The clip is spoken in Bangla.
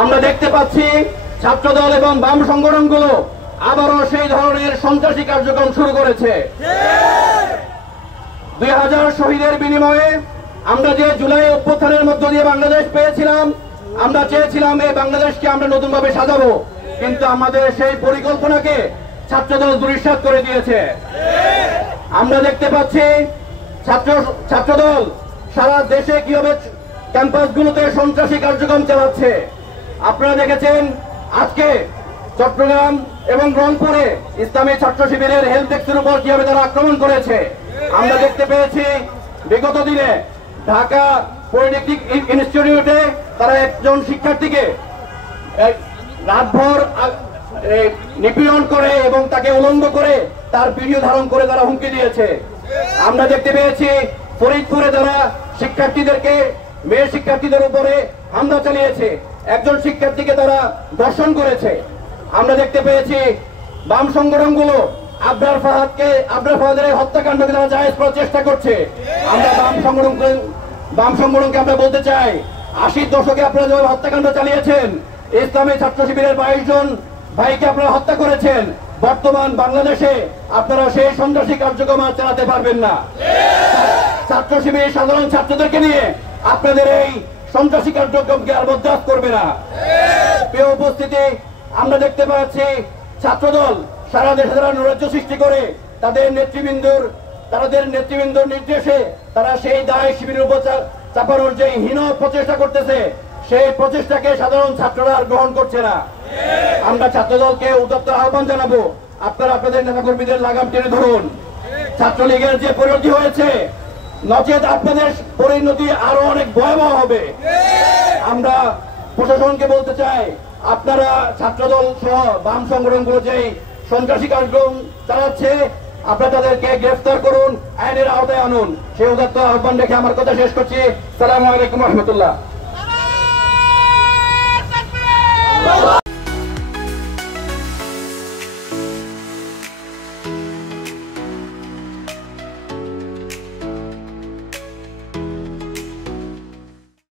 আমরা দেখতে পাচ্ছি ছাত্রদল এবং বাম সংগঠনগুলো আবারও সেই ধরনের সন্ত্রাসী কার্যক্রম শুরু করেছে। 2000 শহীদের বিনিময়ে আমরা যে জুলাই অভ্যুত্থানের মধ্য দিয়ে বাংলাদেশ পেয়েছিলাম, আমরা চেয়েছিলাম এই বাংলাদেশকে আমরা নতুনভাবে সাজাবো, কিন্তু আমাদের সেই পরিকল্পনাকে ছাত্রদল দুরিশ্বাত করে দিয়েছে। আমরা দেখতে পাচ্ছি ছাত্রদল সারা দেশে কিভাবে ক্যাম্পাসগুলোতে সন্ত্রাসী কার্যক্রম চালাচ্ছে। আপনারা দেখেছেন আজকে চট্টগ্রাম এবং রংপুরে ইসলামী ছাত্র শিবিরের হেল্প ডেস্কের উপর কিভাবে তারা আক্রমণ করেছে। আমরা দেখতে পেয়েছি বিগত দিনে ঢাকা পলিটেকনিক ইনস্টিটিউটে তারা একজন শিক্ষার্থীকে রাতভর নিপীড়ন করে এবং তাকে উলঙ্গ করে তার ভিডিও ধারণ করে তারা হুমকি দিয়েছে। আমরা দেখতে পেয়েছি ফরিদপুরে তারা মেয়ে শিক্ষার্থীদের উপরে হামলা চালিয়েছে, একজন শিক্ষার্থীকে তারা ধর্ষণ করেছে। আমরা দেখতে পেয়েছি বাম সংগঠনগুলো আবরার ফাহাদের হত্যাকাণ্ডকে তারা জায়েজ করার চেষ্টা করছে। আমরা বাম সংগঠনকে আমরা বলতে চাই, 80 দশকে আপনারা যেভাবে হত্যাকাণ্ড চালিয়েছেন, ইসলামী ছাত্র শিবিরের 22 জন ভাইকে আপনারা হত্যা করেছেন, বর্তমান বাংলাদেশে আপনারা সেই সন্ত্রাসী কার্যক্রম চালাতে পারবেন না। ছাত্র শিবির সাধারণ ছাত্রদেরকে নিয়ে আপনাদের এই সন্ত্রাসী কার্যক্রমকে আর বরদাস্ত করবে না। প্রিয় উপস্থিতি, আমরা দেখতে পাচ্ছি ছাত্রদল সারা দেশে তারা নৈরাজ্য সৃষ্টি করে তাদের নেতৃবৃন্দর নির্দেশে তারা সেই দায় শিবিরের উপর চাপানোর যে হীন প্রচেষ্টা করতেছে, সেই প্রচেষ্টাকে সাধারণ ছাত্ররা আর গ্রহণ করছে না। আমরা ছাত্রদলকে উদাত্ত আহ্বান জানাবো, আপনারা আপনাদের নেতাকর্মীদের লাগাম টেনে ধরুন। ছাত্রলীগের যে পরিণতি হয়েছে, নচেত আপনাদের পরিণতি আরো অনেক ভয়াবহ হবে। আমরা প্রশাসনকে বলতে চাই, আপনারা ছাত্রদল সহ বাম সংগঠনগুলো যে সন্ত্রাসী কার্যক্রম চালাচ্ছে, আপনারা তাদেরকে গ্রেফতার করুন, আইনের আওতায় আনুন। সেই উদাত্ত আহ্বান রেখে আমার কথা শেষ করছি। আসসালামু আলাইকুম রহমতুল্লাহ।